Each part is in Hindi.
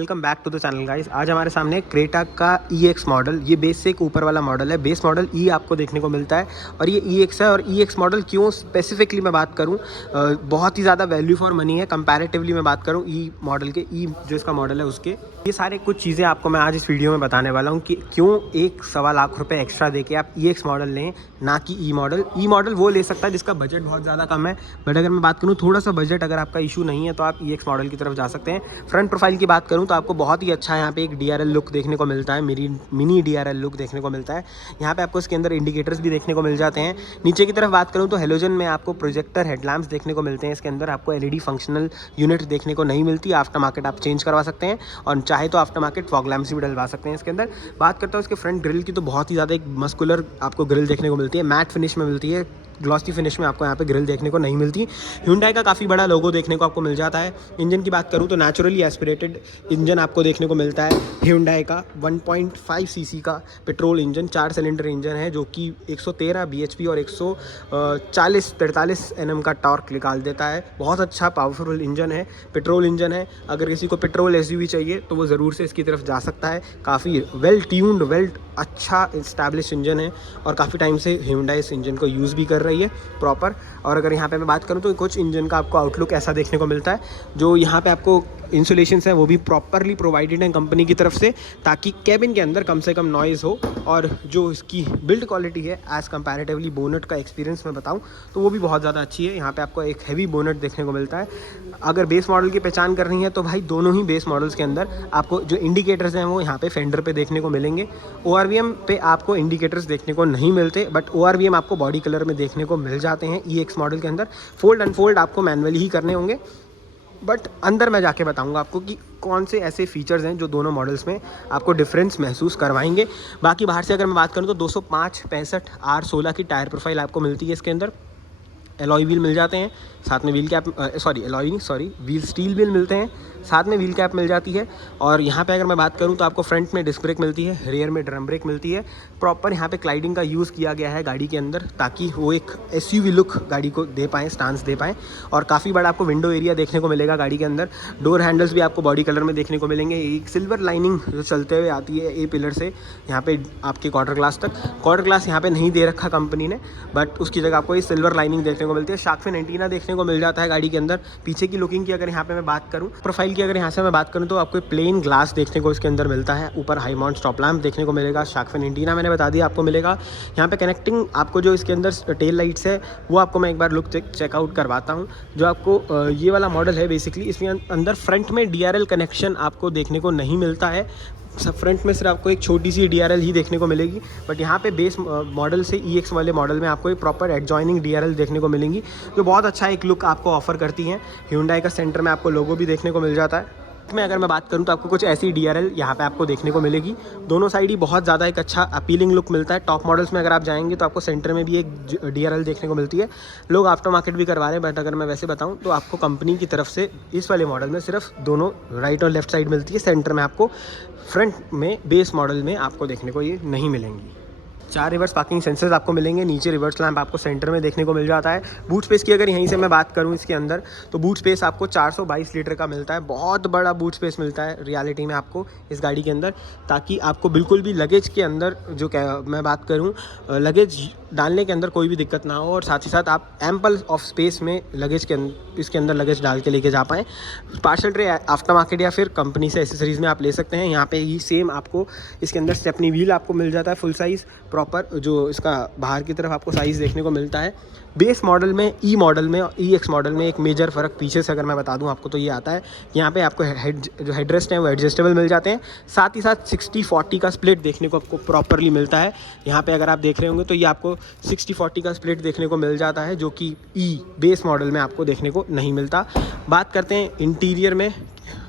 Welcome back to the channel guys. आज हमारे सामने क्रेटा का EX मॉडल, ये बेस से एक ऊपर वाला मॉडल है। बेस मॉडल E आपको देखने को मिलता है और ये EX है। और EX मॉडल क्यों स्पेसिफिकली मैं बात करूं, बहुत ही ज़्यादा वैल्यू फॉर मनी है कंपैरेटिवली मैं बात करूं E मॉडल के, E जो इसका मॉडल है उसके। ये सारे कुछ चीज़ें आपको मैं आज इस वीडियो में बताने वाला हूँ कि क्यों 1.25 लाख रुपये एक्स्ट्रा देके आप EX मॉडल लें, ना कि E मॉडल। E मॉडल वो ले सकता है जिसका बजट बहुत ज़्यादा कम है, बट अगर मैं बात करूँ थोड़ा सा बजट अगर आपका इशू नहीं है तो आप EX मॉडल की तरफ जा सकते हैं। फ्रंट प्रोफाइल की बात करूँ तो आपको बहुत ही अच्छा यहाँ पे एक DRL लुक देखने को मिलता है, मिनी DRL लुक देखने को मिलता है। यहाँ पे आपको इसके अंदर इंडिकेटर्स भी देखने को मिल जाते हैं। नीचे की तरफ बात करूँ तो हेलोजन में आपको प्रोजेक्टर हेडलैम्प्स देखने को मिलते हैं। इसके अंदर आपको LED फंक्शनल यूनिट देखने को नहीं मिलती। आफ्टर मार्केट आप चेंज करवा सकते हैं और चाहे तो आफ्टर मार्केट फॉग लैम्प्स भी डलवा सकते हैं इसके अंदर। बात करता हूँ इसके फ्रंट ग्रिल की तो बहुत ही ज़्यादा एक मस्कुलर आपको ग्रिल देखने को मिलती है, मैट फिनिश में मिलती है, ग्लॉसी फिनिश में आपको यहाँ पे ग्रिल देखने को नहीं मिलती। Hyundai का काफ़ी बड़ा लोगो देखने को आपको मिल जाता है। इंजन की बात करूँ तो नेचुरली एस्पिरेटेड इंजन आपको देखने को मिलता है। Hyundai का 1.5 सीसी का पेट्रोल इंजन, 4 सिलेंडर इंजन है जो कि 113 bhp और 143 Nm का टॉर्क निकाल देता है। बहुत अच्छा पावरफुल इंजन है, पेट्रोल इंजन है। अगर किसी को पेट्रोल SUV चाहिए तो वो ज़रूर से इसकी तरफ जा सकता है। काफ़ी वेल ट्यून्ड, वेल अच्छा इस्टेब्लिश इंजन है और काफ़ी टाइम से Hyundai इस इंजन को यूज़ भी कर रही है प्रॉपर। और अगर यहाँ पे मैं बात करूँ तो कुछ इंजन का आपको आउटलुक ऐसा देखने को मिलता है, जो यहाँ पे आपको इंसुलेशंस हैं वो भी प्रॉपरली प्रोवाइडेड हैं कंपनी की तरफ से, ताकि कैबिन के अंदर कम से कम नॉइज़ हो। और जो इसकी बिल्ड क्वालिटी है एज़ कंपैरेटिवली बोनट का एक्सपीरियंस मैं बताऊँ तो वो भी बहुत ज़्यादा अच्छी है। यहाँ पे आपको एक हैवी बोनट देखने को मिलता है। अगर बेस मॉडल की पहचान करनी है तो भाई दोनों ही बेस मॉडल्स के अंदर आपको जो इंडिकेटर्स हैं वो यहाँ पे फेंडर पे देखने को मिलेंगे। ORVM पे आपको इंडिकेटर्स देखने को नहीं मिलते, बट ORVM आपको बॉडी कलर में देखने को मिल जाते हैं EX मॉडल के अंदर। फोल्ड अनफोल्ड आपको मैनुअली ही करने होंगे, बट अंदर मैं जाके बताऊंगा आपको कि कौन से ऐसे फीचर्स हैं जो दोनों मॉडल्स में आपको डिफरेंस महसूस करवाएंगे। बाकी बाहर से अगर मैं बात करूं तो 205/65 R16 की टायर प्रोफाइल आपको मिलती है इसके अंदर। एलॉय व्हील मिल जाते हैं, साथ में wheel cap, wheel steel wheel मिलते हैं, साथ में व्हील कैप मिल जाती है। और यहाँ पे अगर मैं बात करूँ तो आपको फ्रंट में डिस्क ब्रेक मिलती है, रियर में ड्रम ब्रेक मिलती है। प्रॉपर यहाँ पे क्लाइडिंग का यूज़ किया गया है गाड़ी के अंदर, ताकि वो एक SUV लुक गाड़ी को दे पाएँ, स्टांस दे पाएँ। और काफ़ी बड़ा आपको विंडो एरिया देखने को मिलेगा गाड़ी के अंदर। डोर हैंडल्स भी आपको बॉडी कलर में देखने को मिलेंगे। एक सिल्वर लाइनिंग जो चलते हुए आती है A पिलर से यहाँ पे आपके क्वार्टर ग्लास तक। क्वार्टर ग्लास यहाँ पे नहीं दे रखा कंपनी ने, बट उसकी जगह आपको ये सिल्वर लाइनिंग देखने को मिलती है। शार्क फिन एंटीना देखने को मिल जाता है गाड़ी के अंदर। पीछे की लुकिंग की अगर यहाँ पे मैं बात करूँ, प्रोफाइल की अगर यहाँ से मैं बात करूँ तो आपको प्लेन ग्लास देखने को इसके अंदर मिलता है। ऊपर हाई माउंट स्टॉप लैम्प देखने को मिलेगा। शार्क फिन एंटीना मैंने बता दिया आपको मिलेगा। यहाँ पे कनेक्टिंग आपको जो इसके अंदर टेल लाइट्स है वो आपको मैं एक बार लुक चेकआउट करवाता हूँ। जो आपको ये वाला मॉडल है बेसिकली, इसमें अंदर फ्रंट में DRL कनेक्शन आपको देखने को नहीं मिलता है। सब फ्रंट में सिर्फ आपको एक छोटी सी DRL ही देखने को मिलेगी, बट यहाँ पे बेस मॉडल से EX वाले मॉडल में आपको एक प्रॉपर एडजॉइनिंग DRL देखने को मिलेंगी, जो बहुत अच्छा एक लुक आपको ऑफर करती हैं। Hyundai का सेंटर में आपको लोगो भी देखने को मिल जाता है। में अगर मैं बात करूं तो आपको कुछ ऐसी DRL यहाँ पे आपको देखने को मिलेगी। दोनों साइड ही बहुत ज़्यादा एक अच्छा अपीलिंग लुक मिलता है। टॉप मॉडल्स में अगर आप जाएंगे तो आपको सेंटर में भी एक DRL देखने को मिलती है। लोग आफ्टर मार्केट भी करवा रहे हैं, बट अगर मैं वैसे बताऊं तो आपको कंपनी की तरफ से इस वाले मॉडल में सिर्फ दोनों राइट और लेफ्ट साइड मिलती है। सेंटर में आपको फ्रंट में बेस मॉडल में आपको देखने को ये नहीं मिलेंगी। 4 रिवर्स पार्किंग सेंसर्स आपको मिलेंगे। नीचे रिवर्स लैंप आपको सेंटर में देखने को मिल जाता है। बूट स्पेस की अगर यहीं से मैं बात करूं इसके अंदर, तो बूट स्पेस आपको 422 लीटर का मिलता है। बहुत बड़ा बूट स्पेस मिलता है रियलिटी में आपको इस गाड़ी के अंदर, ताकि आपको बिल्कुल भी लगेज के अंदर जो मैं बात करूं लगेज डालने के अंदर कोई भी दिक्कत ना हो, और साथ ही साथ आप एम्पल ऑफ स्पेस में लगेज के इसके अंदर लगेज डाल के लेके जा पाएँ। पार्सल ट्रे आफ्टर मार्केट या फिर कंपनी से एसेसरीज़ में आप ले सकते हैं। यहाँ पे ही सेम आपको इसके अंदर स्टेपनी व्हील आपको मिल जाता है फुल साइज़ प्रॉपर, जो इसका बाहर की तरफ आपको साइज़ देखने को मिलता है। बेस मॉडल में, E मॉडल में और EX मॉडल में एक मेजर फ़र्क पीछे से अगर मैं बता दूं आपको तो ये आता है, यहाँ पे आपको जो हेडरेस्ट हैं वो एडजस्टेबल मिल जाते हैं। साथ ही साथ 60-40 का स्प्लिट देखने को आपको प्रॉपरली मिलता है। यहाँ पे अगर आप देख रहे होंगे तो ये आपको 60-40 का स्प्लिट देखने को मिल जाता है, जो कि बेस मॉडल में आपको देखने को नहीं मिलता। बात करते हैं इंटीरियर में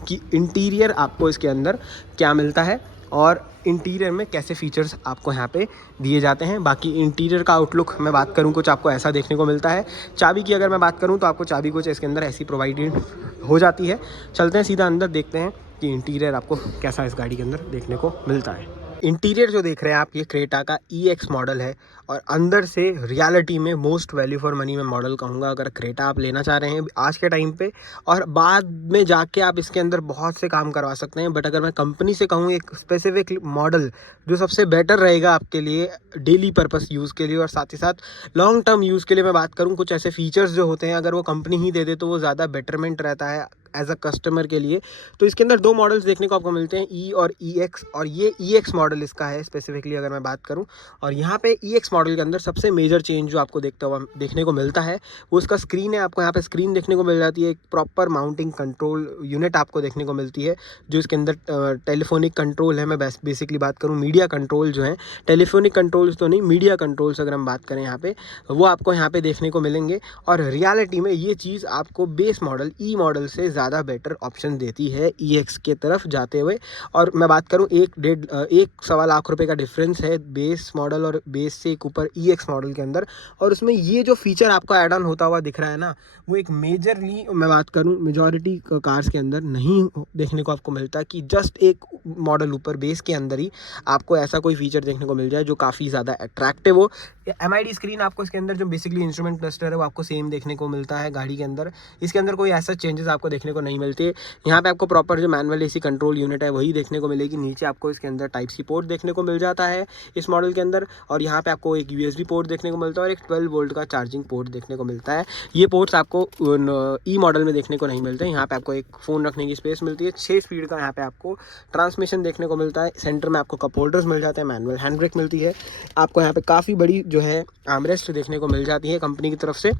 कि इंटीरियर आपको इसके अंदर क्या मिलता है और इंटीरियर में कैसे फीचर्स आपको यहाँ पे दिए जाते हैं। बाकी इंटीरियर का आउटलुक मैं बात करूँ कुछ आपको ऐसा देखने को मिलता है। चाबी की अगर मैं बात करूँ तो आपको चाबी कुछ इसके अंदर ऐसी प्रोवाइडेड हो जाती है। चलते हैं सीधा अंदर, देखते हैं कि इंटीरियर आपको कैसा इस गाड़ी के अंदर देखने को मिलता है। इंटीरियर जो देख रहे हैं आप, ये क्रेटा का EX मॉडल है और अंदर से रियलिटी में मोस्ट वैल्यू फॉर मनी मैं मॉडल कहूँगा अगर क्रेटा आप लेना चाह रहे हैं आज के टाइम पे। और बाद में जाके आप इसके अंदर बहुत से काम करवा सकते हैं, बट अगर मैं कंपनी से कहूँ एक स्पेसिफिक मॉडल जो सबसे बेटर रहेगा आपके लिए डेली पर्पस यूज़ के लिए और साथ ही साथ लॉन्ग टर्म यूज़ के लिए मैं बात करूँ, कुछ ऐसे फीचर्स जो होते हैं अगर वो कंपनी ही दे दे तो वो ज़्यादा बेटरमेंट रहता है एज अ कस्टमर के लिए। तो इसके अंदर दो मॉडल्स देखने को आपको मिलते हैं, ई और EX, और ये EX मॉडल इसका है स्पेसिफिकली अगर मैं बात करूं। और यहाँ पे EX मॉडल के अंदर सबसे मेजर चेंज जो आपको देखने को मिलता है वो इसका स्क्रीन है। आपको यहाँ पे स्क्रीन देखने को मिल जाती है, एक प्रॉपर माउंटिंग कंट्रोल यूनिट आपको देखने को मिलती है जो इसके अंदर टेलीफोनिक कंट्रोल है। मैं बेसिकली बात करूँ मीडिया कंट्रोल जो है, टेलीफोनिक कंट्रोल्स तो नहीं, मीडिया कंट्रोल्स अगर हम बात करें यहाँ पे वो आपको यहाँ पे देखने को मिलेंगे। और रियलिटी में ये चीज़ आपको बेस मॉडल ई मॉडल से ज़्यादा बेटर ऑप्शन देती है EX के तरफ जाते हुए। और मैं बात करूं 1.5 लाख रुपए का डिफरेंस है बेस मॉडल और बेस से एक ऊपर EX मॉडल के अंदर। और उसमें ये जो फीचर आपको ऐड ऑन होता हुआ दिख रहा है ना, वो एक मेजरली मैं बात करूं मेजॉरिटी कार्स के अंदर नहीं देखने को आपको मिलता कि जस्ट एक मॉडल ऊपर बेस के अंदर ही आपको ऐसा कोई फीचर देखने को मिल जाए जो काफ़ी ज़्यादा अट्रैक्टिव हो। MID स्क्रीन आपको इसके अंदर जो बेसिकली इंस्ट्रूमेंट क्लस्टर है वो आपको सेम देखने को मिलता है गाड़ी के अंदर। इसके अंदर कोई ऐसा चेंजेस आपको देखने को नहीं मिलते। यहाँ पे आपको प्रॉपर जो मैनुअल AC कंट्रोल यूनिट है वही देखने को मिलेगी। नीचे आपको इसके अंदर टाइप C पोर्ट देखने को मिल जाता है इस मॉडल के अंदर, और यहाँ पे आपको एक USB पोर्ट देखने को मिलता है और एक 12 वोल्ट का चार्जिंग पोर्ट देखने को मिलता है। ये पोर्ट्स आपको ई मॉडल में देखने को नहीं मिलते। यहाँ पे आपको एक फ़ोन रखने की स्पेस मिलती है, 6 स्पीड का यहाँ पे आपको ट्रांसमिशन देखने को मिलता है। सेंटर में आपको कप होल्डर्स मिल जाते हैं, मैनुअल हैंड ब्रेक मिलती है आपको। यहाँ पे काफ़ी बड़ी जो है आर्मरेस्ट देखने को मिल जाती है कंपनी की तरफ से।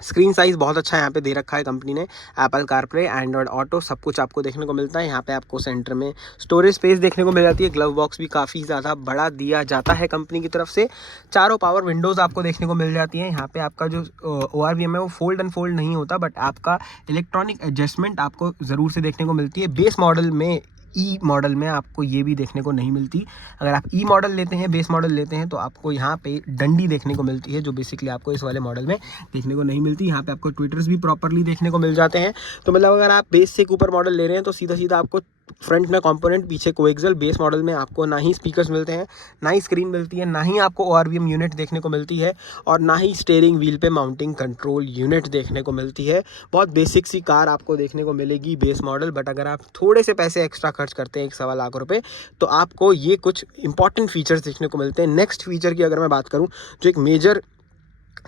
स्क्रीन साइज़ बहुत अच्छा यहाँ पे दे रखा है कंपनी ने। एप्पल कारप्ले, एंड्रॉयड ऑटो सब कुछ आपको देखने को मिलता है। यहाँ पे आपको सेंटर में स्टोरेज स्पेस देखने को मिल जाती है। ग्लव बॉक्स भी काफ़ी ज़्यादा बड़ा दिया जाता है कंपनी की तरफ से। चारों पावर विंडोज़ आपको देखने को मिल जाती हैं। यहाँ पे आपका जो ORVM है वो फोल्ड अनफोल्ड नहीं होता, बट आपका इलेक्ट्रॉनिक एडजस्टमेंट आपको ज़रूर से देखने को मिलती है। बेस मॉडल में ई मॉडल में आपको ये भी देखने को नहीं मिलती। अगर आप ई मॉडल लेते हैं, बेस मॉडल लेते हैं, तो आपको यहाँ पे डंडी देखने को मिलती है जो बेसिकली आपको इस वाले मॉडल में देखने को नहीं मिलती। यहाँ पे आपको ट्विटर्स भी प्रॉपरली देखने को मिल जाते हैं। तो मतलब अगर आप बेस से एक ऊपर मॉडल ले रहे हैं तो सीधा सीधा आपको फ्रंट में कंपोनेंट, पीछे कोएक्सियल। बेस मॉडल में आपको ना ही स्पीकर्स मिलते हैं, ना ही स्क्रीन मिलती है, ना ही आपको ORVM यूनिट देखने को मिलती है, और ना ही स्टीयरिंग व्हील पे माउंटिंग कंट्रोल यूनिट देखने को मिलती है। बहुत बेसिक सी कार आपको देखने को मिलेगी बेस मॉडल। बट अगर आप थोड़े से पैसे एक्स्ट्रा खर्च करते हैं 1.25 लाख रुपए, तो आपको ये कुछ इंपॉर्टेंट फीचर्स देखने को मिलते हैं। नेक्स्ट फीचर की अगर मैं बात करूँ, जो एक मेजर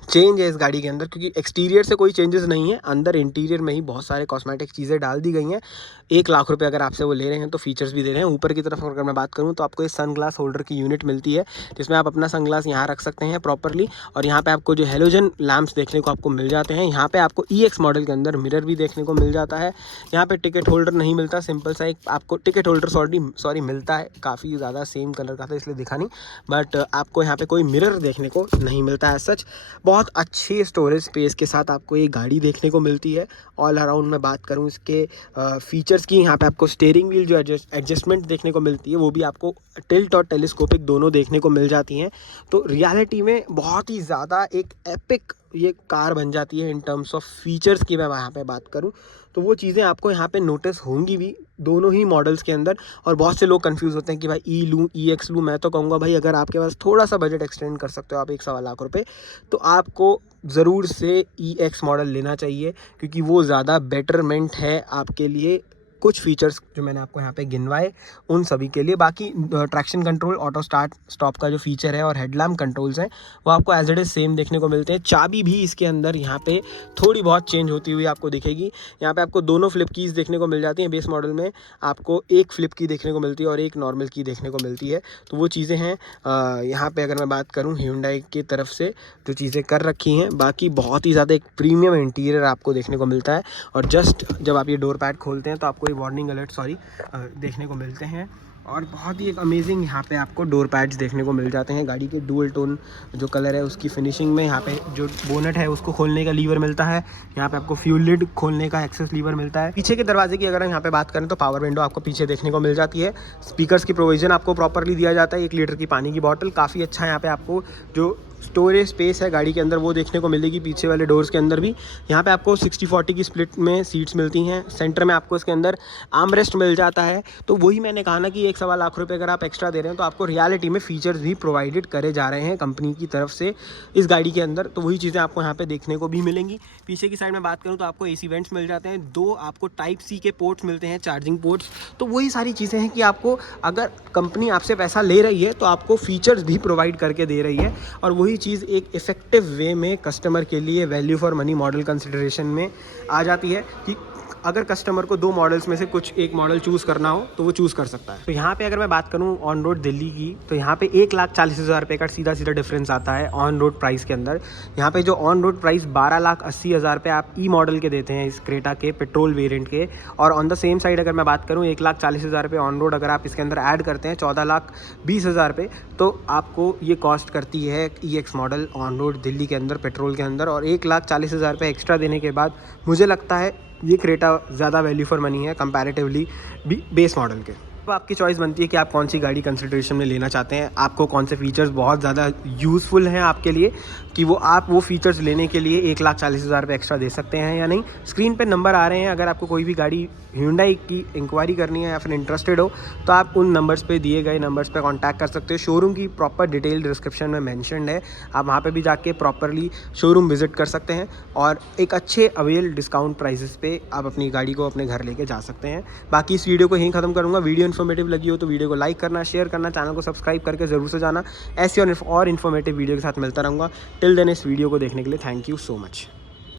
चेंज है इस गाड़ी के अंदर, क्योंकि एक्सटीरियर से कोई चेंजेस नहीं है, अंदर इंटीरियर में ही बहुत सारे कॉस्मेटिक चीज़ें डाल दी गई हैं। 1 लाख रुपए अगर आपसे वो ले रहे हैं तो फीचर्स भी दे रहे हैं। ऊपर की तरफ अगर मैं बात करूं तो आपको ये सनग्लास होल्डर की यूनिट मिलती है जिसमें आप अपना सनग्लास यहाँ रख सकते हैं प्रॉपरली। और यहाँ पे आपको जो हेलोजन लैंप्स देखने को आपको मिल जाते हैं। यहाँ पे आपको EX मॉडल के अंदर मिरर भी देखने को मिल जाता है। यहाँ पे टिकट होल्डर नहीं मिलता, सिंपल सा एक आपको टिकट होल्डर सॉरी मिलता है, काफ़ी ज़्यादा सेम कलर का था इसलिए दिखा नहीं, बट आपको यहाँ पे कोई मिरर देखने को नहीं मिलता है। सच बहुत अच्छी स्टोरेज स्पेस के साथ आपको ये गाड़ी देखने को मिलती है। ऑल अराउंड मैं बात करूँ इसके फीचर्स की, यहाँ पे आपको स्टीयरिंग व्हील जो एडजस्टमेंट देखने को मिलती है वो भी आपको टिल्ट और टेलीस्कोपिक दोनों देखने को मिल जाती हैं। तो रियलिटी में बहुत ही ज़्यादा एक एपिक ये कार बन जाती है इन टर्म्स ऑफ फीचर्स की। मैं यहाँ पे बात करूँ तो वो चीज़ें आपको यहाँ पे नोटिस होंगी भी दोनों ही मॉडल्स के अंदर। और बहुत से लोग कंफ्यूज होते हैं कि भाई ई लूँ EX लूँ। मैं तो कहूँगा भाई अगर आपके पास थोड़ा सा बजट एक्सटेंड कर सकते हो आप 1.25 लाख रुपए, तो आपको ज़रूर से EX मॉडल लेना चाहिए, क्योंकि वो ज़्यादा बेटरमेंट है आपके लिए। कुछ फीचर्स जो मैंने आपको यहाँ पे गिनवाए उन सभी के लिए। बाकी traction control, auto start stop का जो फीचर है और हेडलैम्प कंट्रोल्स हैं वो आपको एज इट इज़ सेम देखने को मिलते हैं। चाबी भी इसके अंदर यहाँ पे थोड़ी बहुत चेंज होती हुई आपको दिखेगी। यहाँ पे आपको दोनों फ्लिप कीज़ देखने को मिल जाती हैं। बेस मॉडल में आपको एक फ्लिप की देखने को मिलती है और एक नॉर्मल की देखने को मिलती है। तो वो चीज़ें हैं यहाँ पे अगर मैं बात करूँ Hyundai की तरफ से जो चीज़ें कर रखी हैं। बाकी बहुत ही ज़्यादा एक प्रीमियम इंटीरियर आपको देखने को मिलता है। और जस्ट जब आप ये डोर पैड खोलते हैं तो आपको वार्निंग अलर्ट देखने को मिलते हैं। और बहुत ही एक अमेजिंग यहाँ पे आपको डोर पैड्स देखने को मिल जाते हैं। गाड़ी के डुअल टोन जो कलर है उसकी फिनिशिंग में यहाँ पे जो बोनट है उसको खोलने का लीवर मिलता है। यहाँ पे आपको फ्यूल लिड खोलने का एक्सेस लीवर मिलता है। पीछे के दरवाजे की अगर हम यहाँ पे बात करें तो पावर विंडो आपको पीछे देखने को मिल जाती है। स्पीकर्स की प्रोविजन आपको प्रॉपरली दिया जाता है। 1 लीटर की पानी की बॉटल काफ़ी अच्छा यहाँ पे आपको जो स्टोरेज स्पेस है गाड़ी के अंदर वो देखने को मिलेगी। पीछे वाले डोर्स के अंदर भी यहाँ पे आपको 60-40 की स्प्लिट में सीट्स मिलती हैं। सेंटर में आपको इसके अंदर आर्मरेस्ट मिल जाता है। तो वही मैंने कहा ना कि एक 1-1.25 लाख रुपए अगर आप एक्स्ट्रा दे रहे हैं तो आपको रियलिटी में फीचर्स भी प्रोवाइडेड करे जा रहे हैं कंपनी की तरफ से इस गाड़ी के अंदर। तो वही चीज़ें आपको यहाँ पे देखने को भी मिलेंगी। पीछे की साइड में बात करूँ तो आपको AC वेंट्स मिल जाते हैं, 2 आपको टाइप C के पोर्ट्स मिलते हैं, चार्जिंग पोर्ट्स। तो वही सारी चीज़ें हैं कि आपको अगर कंपनी आपसे पैसा ले रही है तो आपको फीचर्स भी प्रोवाइड करके दे रही है। और वही चीज़ एक इफ़ेक्टिव वे में कस्टमर के लिए value for money model consideration में आ जाती है कि अगर कस्टमर को 2 मॉडल्स में से कुछ एक मॉडल चूज़ करना हो तो वो चूज़ कर सकता है। तो यहाँ पे अगर मैं बात करूँ ऑन रोड दिल्ली की, तो यहाँ पे 1,40,000 रुपये का सीधा डिफरेंस आता है ऑन रोड प्राइस के अंदर। यहाँ पे जो ऑन रोड प्राइस 12,80,000 रुपये आप ई मॉडल के देते हैं इस क्रेटा के पेट्रोल वेरिएंट के। और ऑन द सेम साइड अगर मैं बात करूँ 1,40,000 रुपये ऑन रोड अगर आप इसके अंदर ऐड करते हैं 14,20,000 रुपये, तो आपको ये कॉस्ट करती है EX model on road Delhi के अंदर पेट्रोल के अंदर। और 1,40,000 रुपये एक्स्ट्रा देने के बाद मुझे लगता है ये क्रेटा ज़्यादा वैल्यू फॉर मनी है कंपैरेटिवली बेस मॉडल के। अब आपकी चॉइस बनती है कि आप कौन सी गाड़ी कंसिडरेशन में लेना चाहते हैं, आपको कौन से फीचर्स बहुत ज़्यादा यूज़फुल हैं आपके लिए कि आप वो फीचर्स लेने के लिए 1,40,000 रुपये एक्स्ट्रा दे सकते हैं या नहीं। स्क्रीन पे नंबर आ रहे हैं, अगर आपको कोई भी गाड़ी Hyundai की इंक्वायरी करनी है या फिर इंटरेस्टेड हो तो आप उन नंबर्स पे दिए गए नंबर्स पे कांटेक्ट कर सकते हो। शोरूम की प्रॉपर डिटेल डिस्क्रिप्शन में मेंशन्ड है, आप वहाँ पे भी जाके प्रॉपरली शोरूम विजिट कर सकते हैं और एक अच्छे अवेल डिस्काउंट प्राइसेस पे आप अपनी गाड़ी को अपने घर लेके जा सकते हैं। बाकी इस वीडियो को यहीं ख़त्म करूँगा। वीडियो इन्फॉर्मेटिव लगी हो तो वीडियो को लाइक करना, शेयर करना, चैनल को सब्सक्राइब करके ज़रूर से जाना। ऐसी और इन्फॉर्मेटिव वीडियो के साथ मिलता रहूँगा। टिल देन इस वीडियो को देखने के लिए थैंक यू सो मच।